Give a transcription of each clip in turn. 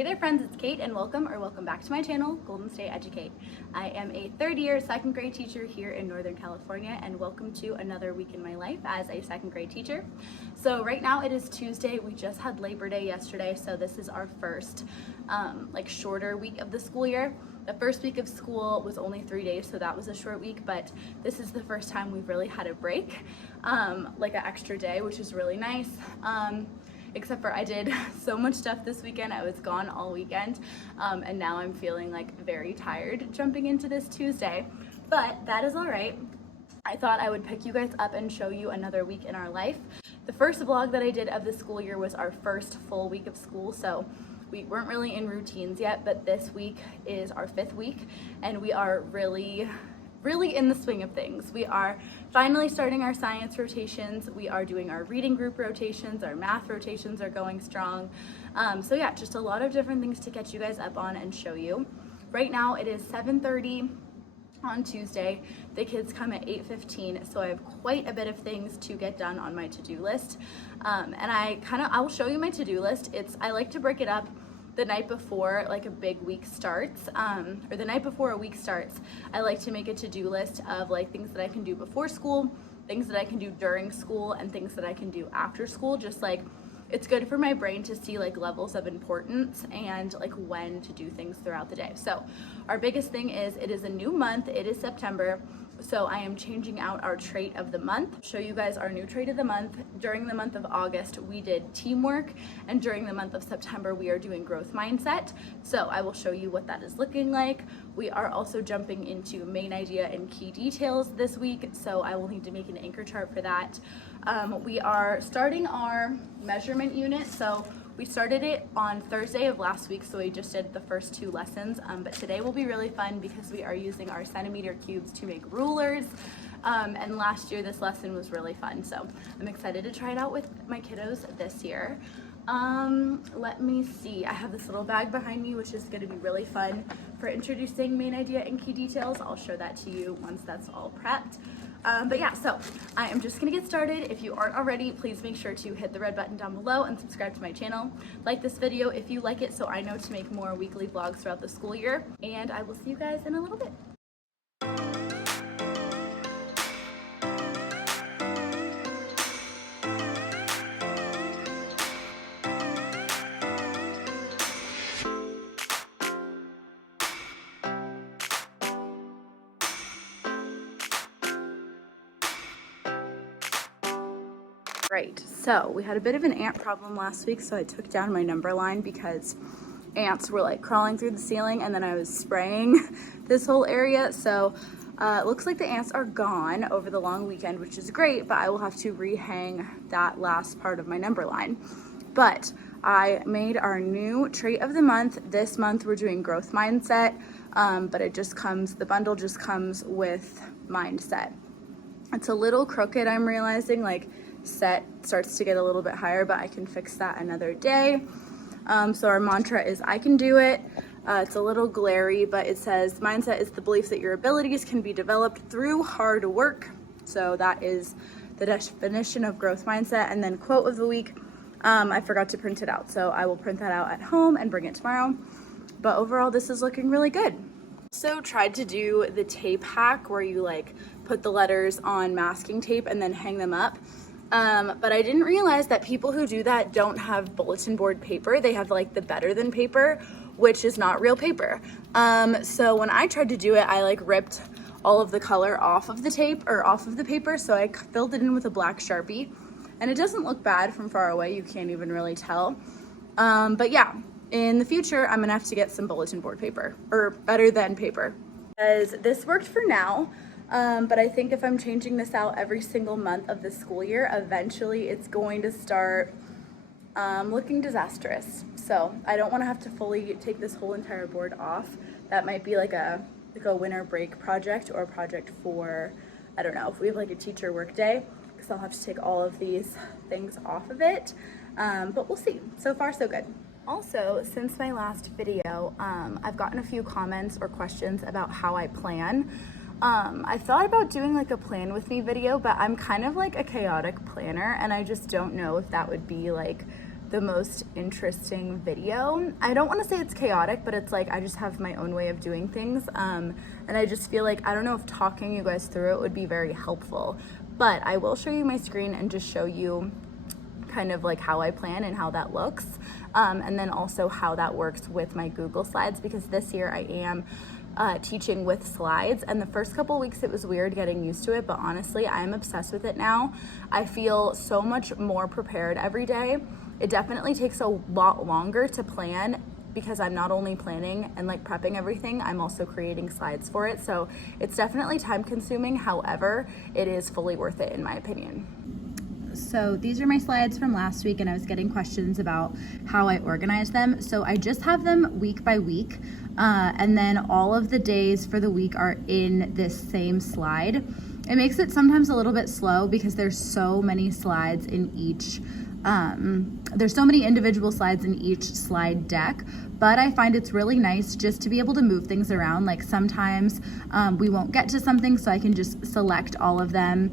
Hey there friends, it's Kate and welcome back to my channel, Golden State Educate. I am a third year second grade teacher here in Northern California and welcome to another week in my life as a second grade teacher. So right now it is Tuesday. We just had Labor Day yesterday, so this is our first shorter week of the school year. The first week of school was only 3 days, so that was a short week, but this is the first time we've really had a break, like an extra day, which is really nice. Except for I did so much stuff this weekend. I was gone all weekend, and now I'm feeling like very tired jumping into this Tuesday, but that is all right. I thought I would pick you guys up and show you another week in our life. The first vlog that I did of the school year was our first full week of school, so we weren't really in routines yet, but this week is our 5th week and we are really in the swing of things. We are finally starting our science rotations. We are doing our reading group rotations. Our math rotations are going strong. So yeah, just a lot of different things to catch you guys up on and show you. Right now it is 7:30 on Tuesday. The kids come at 8:15, so I have quite a bit of things to get done on my to-do list. And I'll show you my to-do list. I like to break it up the night before like a big week starts, or the night before a week starts. I like to make a to-do list of like things that I can do before school, things that I can do during school, and things that I can do after school. Just like it's good for my brain to see like levels of importance and like when to do things throughout the day. So our biggest thing is it is a new month. It is September. So I am changing out our trait of the month. Show you guys our new trait of the month. During the month of August, we did teamwork, and during the month of September, we are doing growth mindset. So I will show you what that is looking like. We are also jumping into main idea and key details this week, so I will need to make an anchor chart for that. We are starting our measurement unit. So we started it on Thursday of last week, so we just did the first 2 lessons, but today will be really fun because we are using our centimeter cubes to make rulers, and last year this lesson was really fun, so I'm excited to try it out with my kiddos this year. Let me see, I have this little bag behind me which is going to be really fun for introducing main idea and key details. I'll show that to you once that's all prepped. But yeah, so I am just gonna get started. If you aren't already, please make sure to hit the red button down below and subscribe to my channel. Like this video if you like it, so I know to make more weekly vlogs throughout the school year. And I will see you guys in a little bit. Right, so we had a bit of an ant problem last week, so I took down my number line because ants were like crawling through the ceiling, and then I was spraying this whole area. So it looks like the ants are gone over the long weekend, which is great, but I will have to rehang that last part of my number line. But I made our new trait of the month. This month we're doing growth mindset, but the bundle just comes with mindset. It's a little crooked, I'm realizing, like set starts to get a little bit higher, but I can fix that another day. So our mantra is I can do it. It's a little glary, but it says mindset is the belief that your abilities can be developed through hard work. So that is the definition of growth mindset. And then quote of the week, I forgot to print it out, so I will print that out at home and bring it tomorrow. But overall, this is looking really good. So tried to do the tape hack where you like put the letters on masking tape and then hang them up. But I didn't realize that people who do that don't have bulletin board paper. They have like the better than paper, which is not real paper. So when I tried to do it, I like ripped all of the color off of the tape or off of the paper. So I filled it in with a black Sharpie, and it doesn't look bad from far away. You can't even really tell. But yeah, in the future, I'm gonna have to get some bulletin board paper or better than paper, because this worked for now. But I think if I'm changing this out every single month of the school year, eventually it's going to start looking disastrous. So I don't want to have to fully take this whole entire board off. That might be like a winter break project or a project for, I don't know, if we have like a teacher work day, because I'll have to take all of these things off of it. But we'll see. So far, so good. Also, since my last video, I've gotten a few comments or questions about how I plan. I thought about doing like a plan with me video, but I'm kind of like a chaotic planner, and I just don't know if that would be like the most interesting video. I don't want to say it's chaotic, but it's like I just have my own way of doing things, and I just feel like I don't know if talking you guys through it would be very helpful, but I will show you my screen and just show you kind of like how I plan and how that looks, and then also how that works with my Google Slides, because this year I am teaching with slides, and the first couple weeks it was weird getting used to it, but honestly I am obsessed with it now. I feel so much more prepared every day. It definitely takes a lot longer to plan because I'm not only planning and like prepping everything, I'm also creating slides for it. So it's definitely time consuming. However, it is fully worth it in my opinion. So these are my slides from last week, and I was getting questions about how I organize them. So I just have them week by week, and then all of the days for the week are in this same slide. It makes it sometimes a little bit slow because there's so many slides in each there's so many individual slides in each slide deck, but I find it's really nice just to be able to move things around. Like sometimes we won't get to something, so I can just select all of them,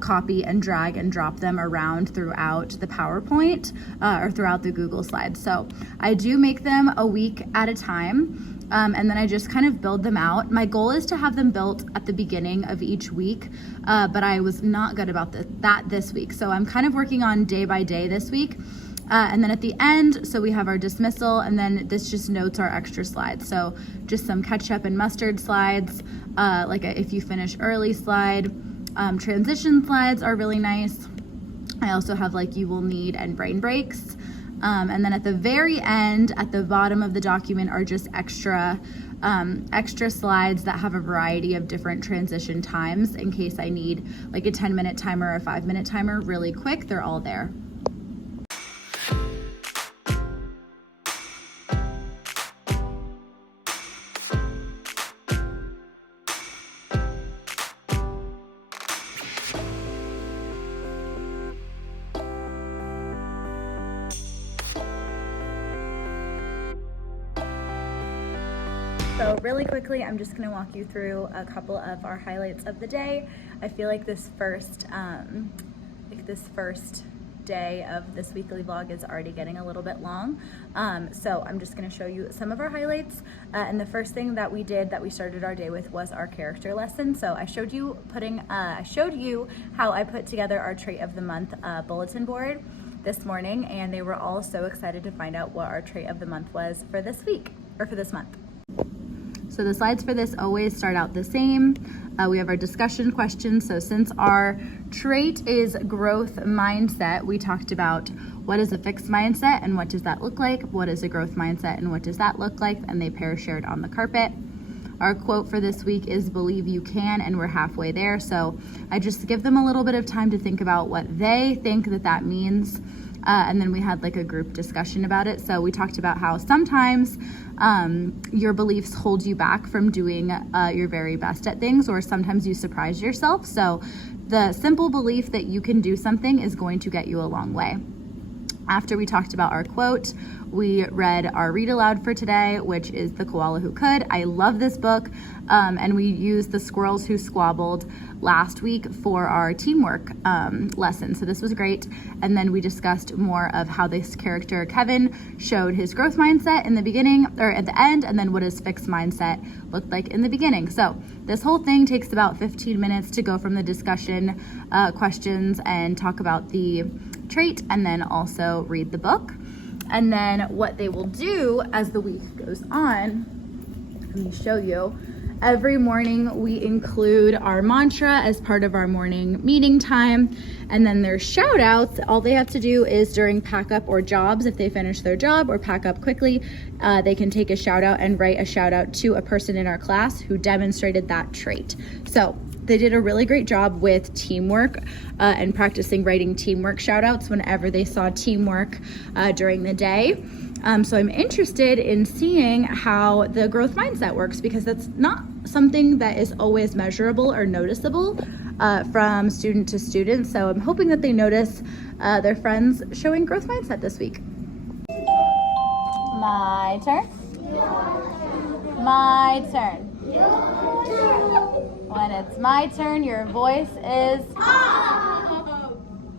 copy and drag and drop them around throughout the PowerPoint or throughout the Google Slides. So I do make them a week at a time. And then I just kind of build them out. My goal is to have them built at the beginning of each week, but I was not good about that this week. So I'm kind of working on day by day this week. And then at the end, so we have our dismissal, and then this just notes our extra slides. So just some ketchup and mustard slides, like a if you finish early slide. Transition slides are really nice. I also have like you will need and brain breaks. And then at the very end, at the bottom of the document are just extra slides that have a variety of different transition times in case I need like a 10-minute timer or a 5-minute timer really quick. They're all there. So really quickly, I'm just gonna walk you through a couple of our highlights of the day. I feel like this first day of this weekly vlog is already getting a little bit long. So I'm just gonna show you some of our highlights. And the first thing that we did that we started our day with was our character lesson. So I showed you how I put together our trait of the month bulletin board this morning, and they were all so excited to find out what our trait of the month was for this week, or for this month. So the slides for this always start out the same. We have our discussion questions. So since our trait is growth mindset, we talked about what is a fixed mindset and what does that look like? What is a growth mindset and what does that look like? And they pair shared on the carpet. Our quote for this week is believe you can, and we're halfway there. So I just give them a little bit of time to think about what they think that means. And then we had like a group discussion about it. So we talked about how sometimes your beliefs hold you back from doing your very best at things, or sometimes you surprise yourself. So the simple belief that you can do something is going to get you a long way. After we talked about our quote, we read our read aloud for today, which is The Koala Who Could. I love this book, and we used The Squirrels Who Squabbled last week for our teamwork lesson. So this was great. And then we discussed more of how this character, Kevin, showed his growth mindset in the beginning or at the end, and then what his fixed mindset looked like in the beginning. So this whole thing takes about 15 minutes to go from the discussion questions and talk about the trait, and then also read the book. And then what they will do as the week goes on, let me show you. Every morning we include our mantra as part of our morning meeting time, and then there's shout outs. All they have to do is during pack up or jobs, if they finish their job or pack up quickly, they can take a shout out and write a shout out to a person in our class who demonstrated that trait. So they did a really great job with teamwork and practicing writing teamwork shout outs whenever they saw teamwork during the day. So I'm interested in seeing how the growth mindset works, because that's not something that is always measurable or noticeable from student to student. So I'm hoping that they notice their friends showing growth mindset this week. My turn. My turn. When it's my turn, your voice is...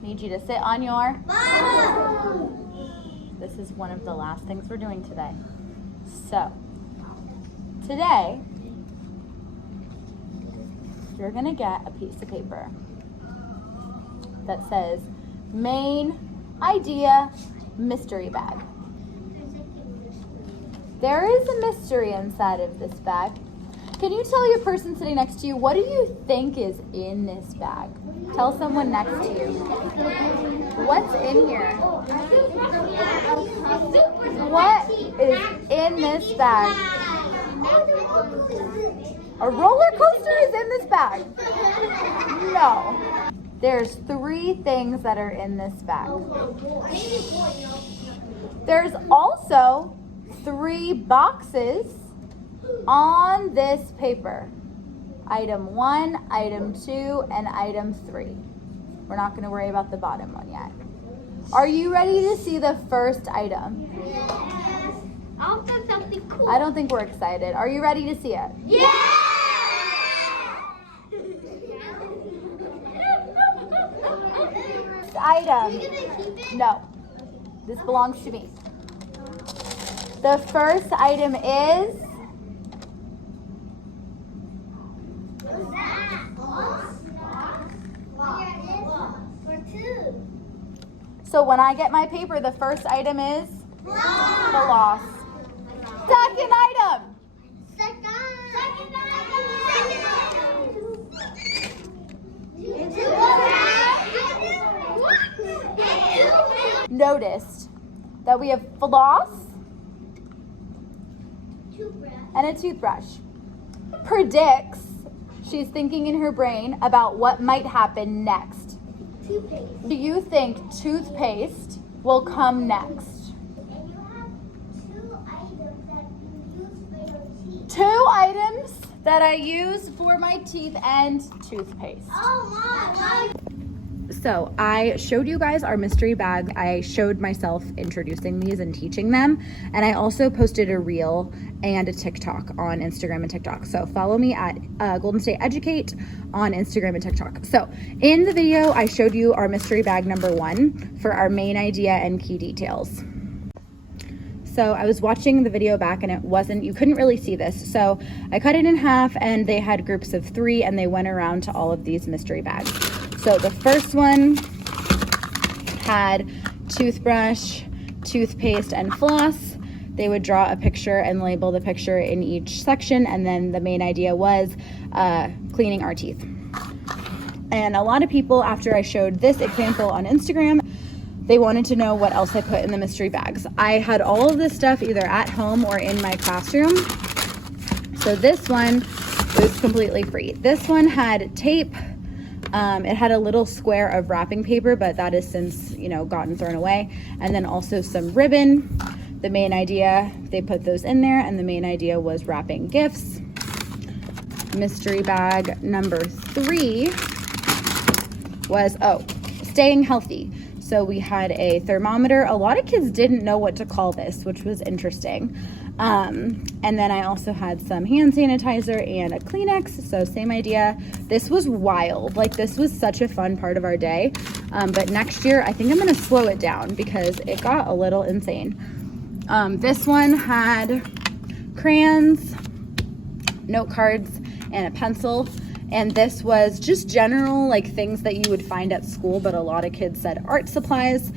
Need you to sit on your... This is one of the last things we're doing today. So, today, you're gonna get a piece of paper that says main idea mystery bag. There is a mystery inside of this bag. Can you tell your person sitting next to you, what do you think is in this bag? Tell someone next to you. What's in here? What is in this bag? A roller coaster is in this bag. No. There's 3 things that are in this bag. There's also 3 boxes on this paper. Item 1, item 2, and item 3. We're not going to worry about the bottom one yet. Are you ready to see the first item? Yes. I'll do something cool. I don't think we're excited. Are you ready to see it? Yeah! Item. Are you gonna keep it? No. This belongs to me. The first item is What's that? For 2. so when I get my paper, the first item is the loss. Second item. Second item. Noticed that we have floss and a toothbrush. Predicts, she's thinking in her brain about what might happen next. Toothpaste. Do you think toothpaste will come next? And you have 2 items that you use for your teeth. 2 items that I use for my teeth and toothpaste. Oh my. So I showed you guys our mystery bag. I showed myself introducing these and teaching them. And I also posted a reel and a TikTok on Instagram and TikTok. So follow me at Golden State Educate on Instagram and TikTok. So in the video, I showed you our mystery bag number 1 for our main idea and key details. So I was watching the video back and you couldn't really see this. So I cut it in half and they had groups of 3 and they went around to all of these mystery bags. So the first one had toothbrush, toothpaste, and floss. They would draw a picture and label the picture in each section, and then the main idea was cleaning our teeth. And a lot of people, after I showed this example on Instagram, they wanted to know what else I put in the mystery bags. I had all of this stuff either at home or in my classroom. So this one was completely free. This one had tape. It had a little square of wrapping paper, but that has since, gotten thrown away. And then also some ribbon. The main idea, they put those in there, and the main idea was wrapping gifts. Mystery bag number 3 was, staying healthy. So we had a thermometer. A lot of kids didn't know what to call this, which was interesting. And then I also had some hand sanitizer and a Kleenex. So same idea. This was wild. This was such a fun part of our day. But next year, I think I'm going to slow it down because it got a little insane. This one had crayons, note cards, and a pencil. And this was just general things that you would find at school, but a lot of kids said art supplies.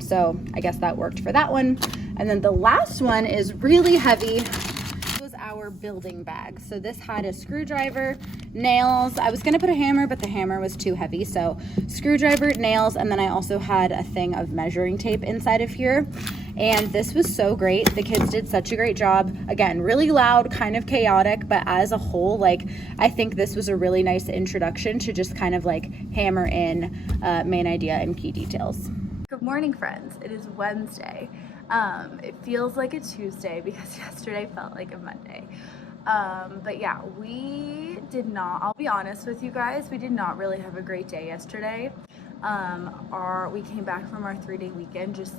So I guess that worked for that one. And then the last one is really heavy. This was our building bag. So this had a screwdriver, nails. I was gonna put a hammer, but the hammer was too heavy. So screwdriver, nails, and then I also had a thing of measuring tape inside of here. And this was so great. The kids did such a great job. Again, really loud, kind of chaotic, but as a whole, I think this was a really nice introduction to just kind of hammer in main idea and key details. Good morning, friends. It is Wednesday. It feels like a Tuesday because yesterday felt like a Monday. But yeah, I'll be honest with you guys, we did not really have a great day yesterday. We came back from our 3-day weekend just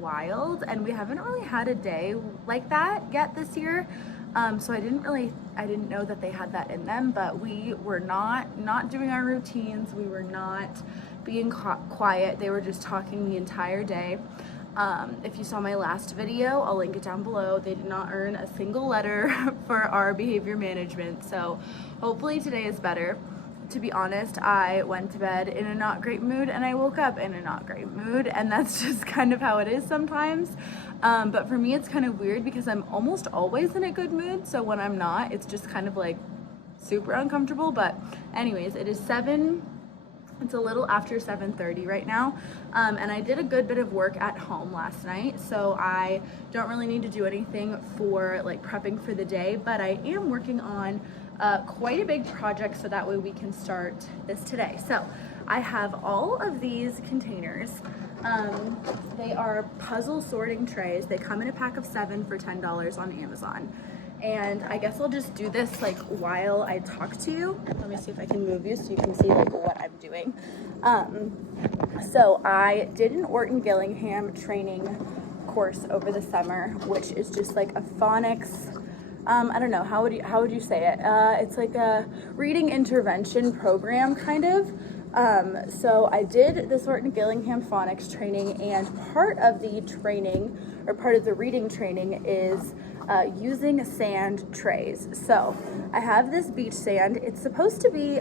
wild, and we haven't really had a day like that yet this year. So I didn't know that they had that in them, but we were not doing our routines. We were not being quiet. They were just talking the entire day. If you saw my last video, I'll link it down below. They did not earn a single letter for our behavior management, so hopefully today is better. To be honest, I went to bed in a not great mood and I woke up in a not great mood, and that's just kind of how it is sometimes. But for me, it's kind of weird because I'm almost always in a good mood, so when I'm not, it's just kind of like super uncomfortable. But anyways, it's a little after 7:30 right now, and I did a good bit of work at home last night, so I don't really need to do anything for like prepping for the day, but I am working on quite a big project, so that way we can start this today. So I have all of these containers. They are puzzle sorting trays. They come in a pack of 7 for $10 on Amazon. And I guess I'll just do this like while I talk to you. Let me see if I can move you so you can see like what I'm doing. So I did an Orton Gillingham training course over the summer, which is just like a phonics, I don't know, how would you say it? It's like a reading intervention program kind of. So I did this Orton Gillingham phonics training, and part of the training, or part of the reading training, is using sand trays. So I have this beach sand. It's supposed to be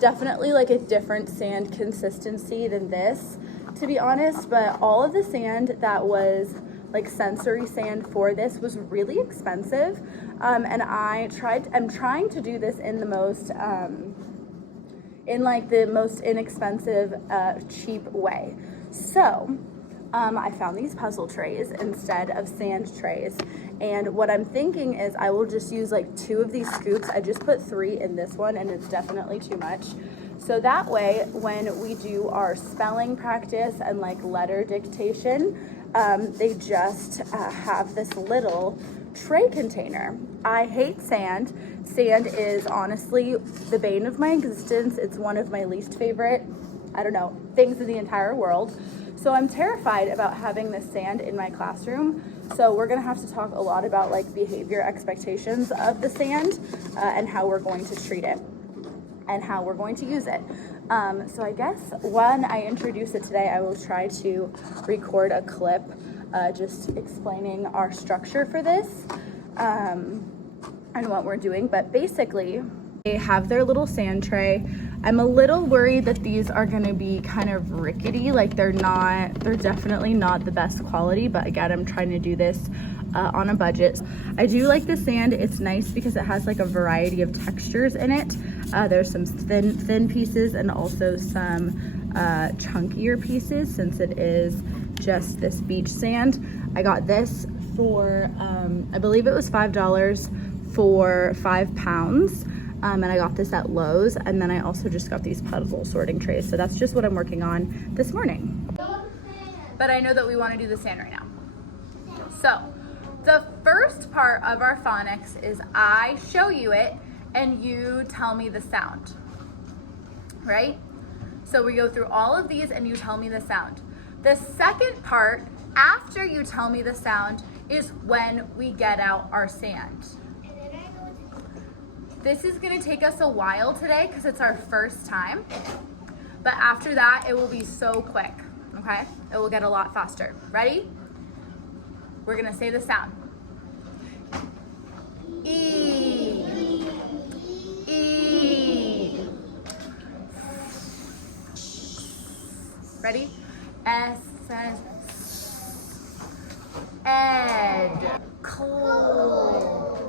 definitely like a different sand consistency than this, to be honest, but all of the sand that was like sensory sand for this was really expensive, and I'm trying to do this in the most in like the most inexpensive, cheap way. So I found these puzzle trays instead of sand trays, and what I'm thinking is I will just use like 2 of these scoops. I just put 3 in this one, and it's definitely too much. So that way, when we do our spelling practice and like letter dictation, they just have this little tray container. I hate sand. Sand is honestly the bane of my existence. It's one of my least favorite, I don't know, things in the entire world. So I'm terrified about having this sand in my classroom. So we're gonna have to talk a lot about like behavior expectations of the sand, and how we're going to treat it and how we're going to use it. So I guess when I introduce it today, I will try to record a clip just explaining our structure for this, and what we're doing. But basically, they have their little sand tray. I'm a little worried that these are gonna be kind of rickety, like they're definitely not the best quality, but again, I'm trying to do this on a budget. I do like the sand. It's nice because it has like a variety of textures in it. There's some thin pieces and also some chunkier pieces, since it is just this beach sand. I got this for, I believe it was $5 for 5 pounds. And I got this at Lowe's, and then I also just got these puzzle sorting trays. So that's just what I'm working on this morning. But I know that we want to do the sand right now. So the first part of our phonics is I show you it and you tell me the sound, right? So we go through all of these and you tell me the sound. The second part, after you tell me the sound, is when we get out our sand. This is gonna take us a while today because it's our first time, but after that, it will be so quick, okay? It will get a lot faster. Ready? We're gonna say the sound. E. E. Ready? S. Ed. Cold.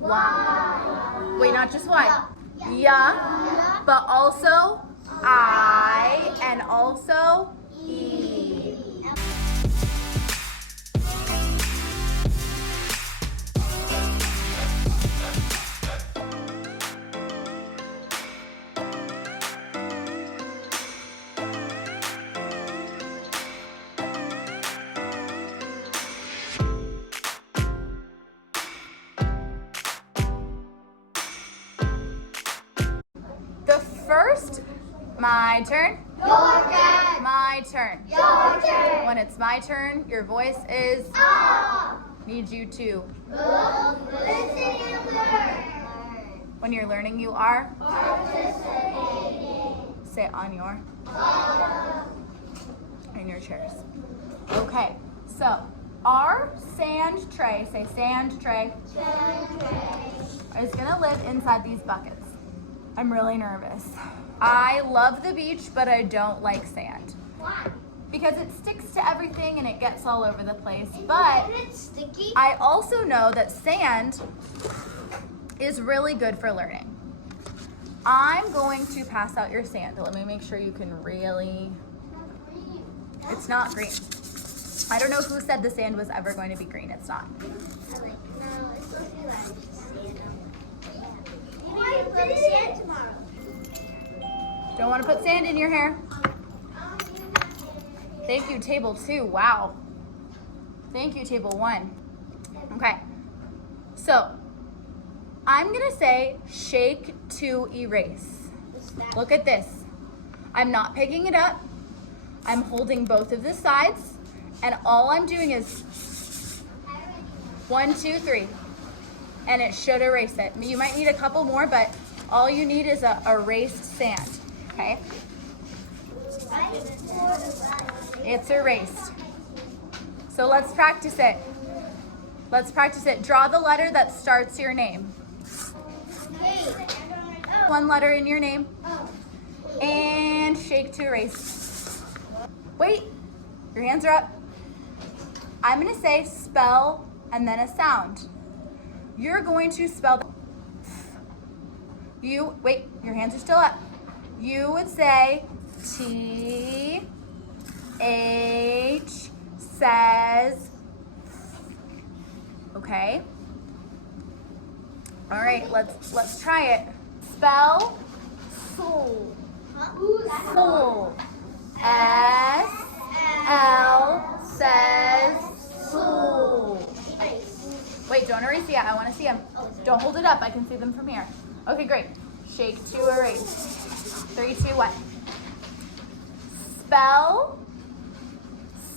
Y. Wait, not just Y. Yeah, but also I, and also E. First, my turn. Your turn. My turn. Your turn. When it's my turn, your voice is Ah. Need you to. Look, listen, and learn. When you're learning, you are. Participating. Say it on your. In your chairs. Okay, so our sand tray, say sand tray, is gonna live inside these buckets. I'm really nervous. I love the beach, but I don't like sand. Why? Because it sticks to everything and it gets all over the place. But it's sticky. I also know that sand is really good for learning. I'm going to pass out your sand. Let me make sure you can really, it's not green. I don't know who said the sand was ever going to be green. It's not. No, it's supposed to be like sand. You need to put sand tomorrow. Don't want to put sand in your hair. Thank you, table 2. Wow. Thank you, table 1. Okay. So, I'm going to say shake to erase. Look at this. I'm not picking it up. I'm holding both of the sides. And all I'm doing is 1, 2, 3. And it should erase it. You might need a couple more, but all you need is a erased sand. Okay? It's erased. So let's practice it. Let's practice it. Draw the letter that starts your name. One letter in your name. And shake to erase. Wait, your hands are up. I'm gonna say spell and then a sound. You're going to spell wait, your hands are still up. You would say T H says, okay? All right, let's try it. Spell soul. Soul. S-L says soul. Wait, don't erase yet. I want to see them. Don't hold it up. I can see them from here. Okay, great. Shake to erase. 3, 2, 1. Spell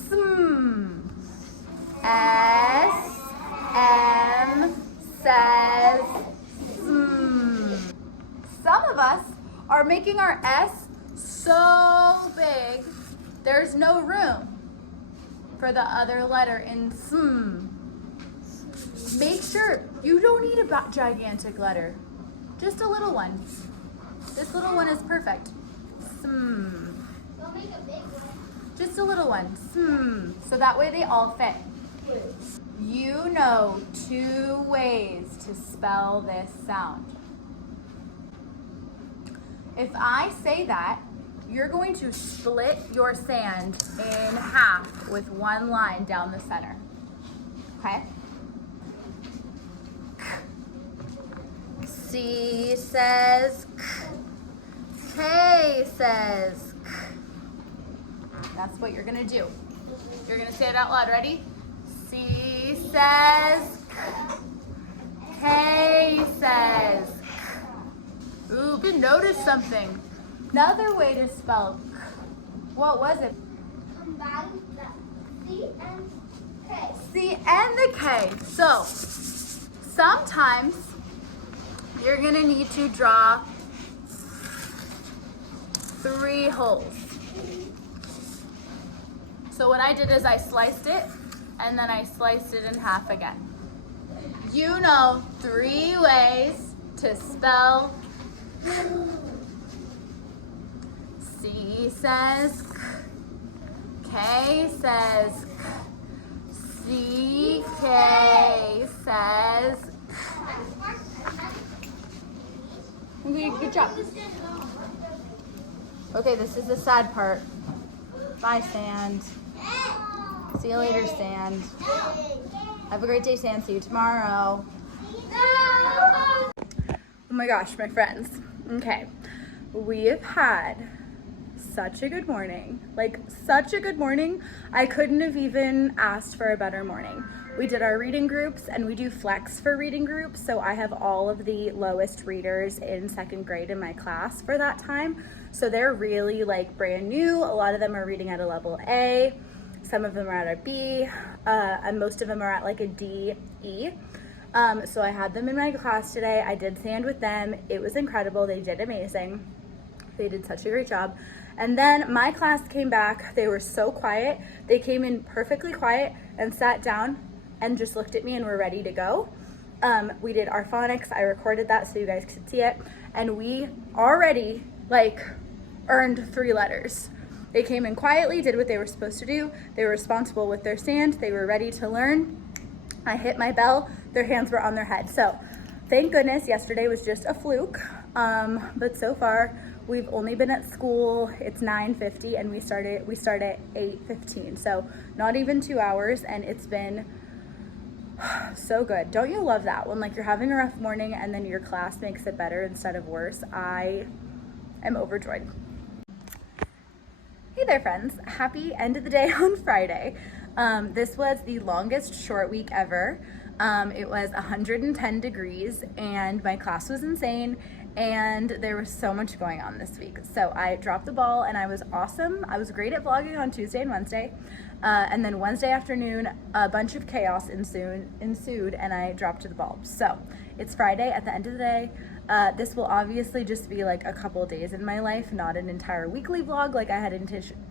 sm. S-M says sm. Some of us are making our S so big, there's no room for the other letter in sm. Make sure you don't need a gigantic letter, just a little one. This little one is perfect. Sm. Don't make a big one. Just a little one. Sm. So that way they all fit. You know 2 ways to spell this sound. If I say that, you're going to split your sand in half with 1 line down the center. Okay? C says K. K says K. That's what you're gonna do. You're gonna say it out loud. Ready? C says K. K says K. Ooh, you notice something. Another way to spell K. What was it? Combine the C and K. C and the K. So, sometimes you're gonna need to draw 3 holes. So what I did is I sliced it and then I sliced it in half again. You know 3 ways to spell C says K. K says K. C K says K. Good job. Okay, this is the sad part. Bye, Sand. See you later, Sand. Have a great day, Sand. See you tomorrow. Oh my gosh, my friends. Okay, we have had such a good morning. Like, such a good morning. I couldn't have even asked for a better morning. We did our reading groups, and we do flex for reading groups, so I have all of the lowest readers in 2nd grade in my class for that time. So they're really like brand new. A lot of them are reading at a level A, some of them are at a B, and most of them are at like a D, E. So I had them in my class today. I did sand with them. It was incredible. They did amazing. They did such a great job. And then my class came back. They were so quiet. They came in perfectly quiet and sat down and just looked at me and were ready to go. We did our phonics. I recorded that so you guys could see it. And we already earned 3 letters. They came in quietly, did what they were supposed to do. They were responsible with their stand. They were ready to learn. I hit my bell. Their hands were on their head. So thank goodness yesterday was just a fluke. But so far we've only been at school. It's 9:50 and we start at 8:15. So not even 2 hours, and it's been so good. Don't you love that when you're having a rough morning and then your class makes it better instead of worse? I am overjoyed. Hey there friends, happy end of the day on Friday. This was the longest short week ever. It was 110 degrees and my class was insane and there was so much going on this week. So I dropped the ball and I was awesome. I was great at vlogging on Tuesday and Wednesday. And then Wednesday afternoon, a bunch of chaos ensued and I dropped the ball. So it's Friday at the end of the day. This will obviously just be a couple days in my life, not an entire weekly vlog like I had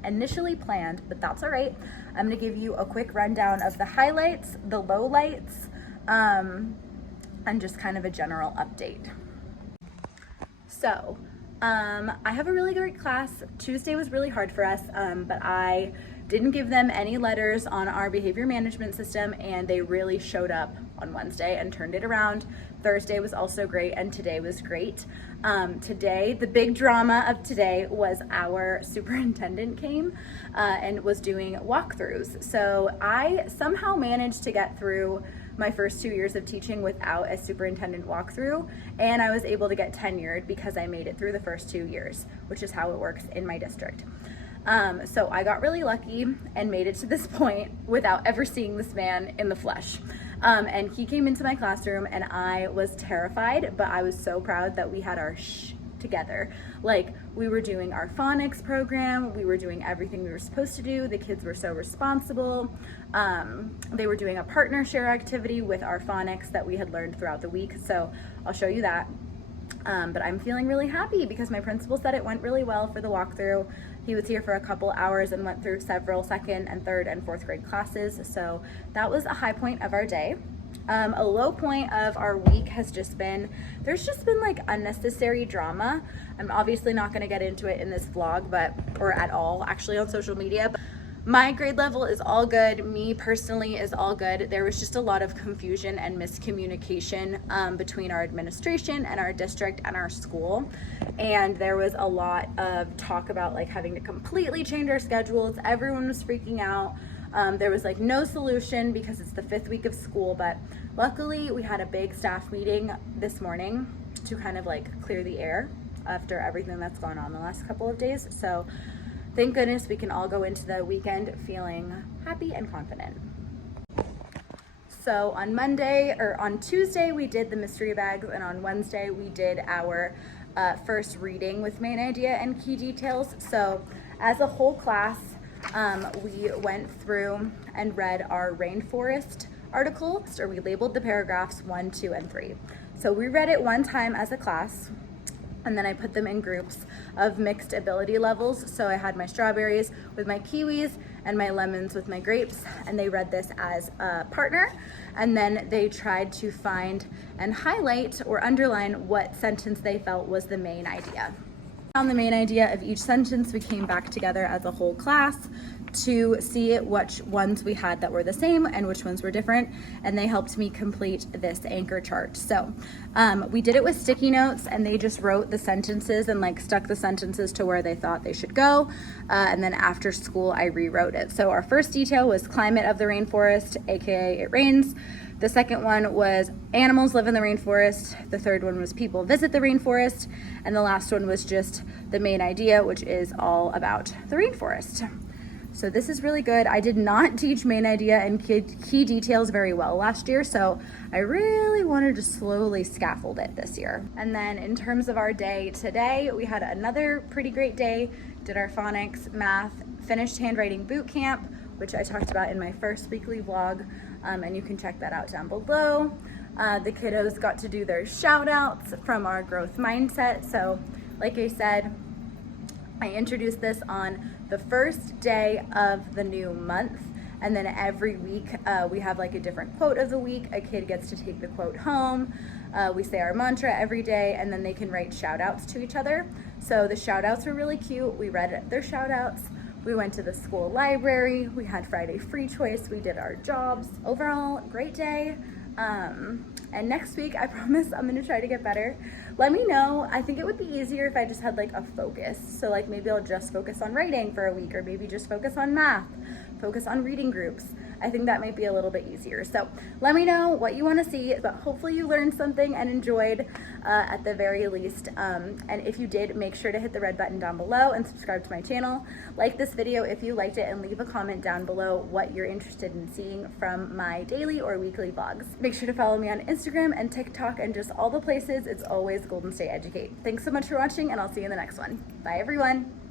initially planned, but that's all right. I'm gonna give you a quick rundown of the highlights, the lowlights, and just kind of a general update. So, I have a really great class. Tuesday was really hard for us, but I didn't give them any letters on our behavior management system, and they really showed up on Wednesday and turned it around. Thursday was also great, and today was great. Today, the big drama of today was our superintendent came and was doing walkthroughs. So I somehow managed to get through my first 2 years of teaching without a superintendent walkthrough, and I was able to get tenured because I made it through the first 2 years, which is how it works in my district. So I got really lucky and made it to this point without ever seeing this man in the flesh. And he came into my classroom and I was terrified, but I was so proud that we had our together. We were doing our phonics program, we were doing everything we were supposed to do. The kids were so responsible. They were doing a partner share activity with our phonics that we had learned throughout the week. So I'll show you that. But I'm feeling really happy because my principal said it went really well for the walkthrough. He was here for a couple hours and went through several 2nd and 3rd and 4th grade classes. So that was a high point of our day. A low point of our week has just been, there's just been unnecessary drama. I'm obviously not gonna get into it in this vlog, or at all actually on social media. But my grade level is all good. Me personally is all good. There was just a lot of confusion and miscommunication between our administration and our district and our school. And there was a lot of talk about having to completely change our schedules. Everyone was freaking out. There was no solution because it's the 5th week of school, but luckily we had a big staff meeting this morning to kind of clear the air after everything that's gone on the last couple of days. So thank goodness we can all go into the weekend feeling happy and confident. So on Tuesday we did the mystery bags, and on Wednesday we did our first reading with main idea and key details. So as a whole class, we went through and read our rainforest article, or we labeled the paragraphs 1, 2, and 3. So we read it one time as a class, and then I put them in groups of mixed ability levels. So I had my strawberries with my kiwis and my lemons with my grapes, and they read this as a partner, and then they tried to find and highlight or underline what sentence they felt was the main idea. On the main idea of each sentence, we came back together as a whole class to see which ones we had that were the same and which ones were different, and they helped me complete this anchor chart. So we did it with sticky notes, and they just wrote the sentences and stuck the sentences to where they thought they should go, and then after school I rewrote it. So our first detail was climate of the rainforest, aka it rains. The second one was animals live in the rainforest. The third one was people visit the rainforest. And the last one was just the main idea, which is all about the rainforest. So this is really good. I did not teach main idea and key details very well last year, so I really wanted to slowly scaffold it this year. And then in terms of our day today, we had another pretty great day. Did our phonics, math, finished handwriting boot camp, which I talked about in my first weekly vlog, and you can check that out down below. The kiddos got to do their shout outs from our growth mindset. So like I said, I introduced this on the first day of the new month, and then every week we have like a different quote of the week. A kid gets to take the quote home. We say our mantra every day, and then they can write shout outs to each other. So the shout outs were really cute. We read their shout outs. We went to the school library. We had Friday free choice. We did our jobs. Overall, great day. And next week, I promise I'm gonna try to get better. Let me know. I think it would be easier if I just had like a focus. So like maybe I'll just focus on writing for a week, or maybe just focus on math, focus on reading groups. I think that might be a little bit easier. So let me know what you want to see, but hopefully you learned something and enjoyed at the very least. And if you did, make sure to hit the red button down below and subscribe to my channel. Like this video if you liked it, and leave a comment down below what you're interested in seeing from my daily or weekly vlogs. Make sure to follow me on Instagram and TikTok and just all the places. It's always Golden State Educate. Thanks so much for watching, and I'll see you in the next one. Bye everyone.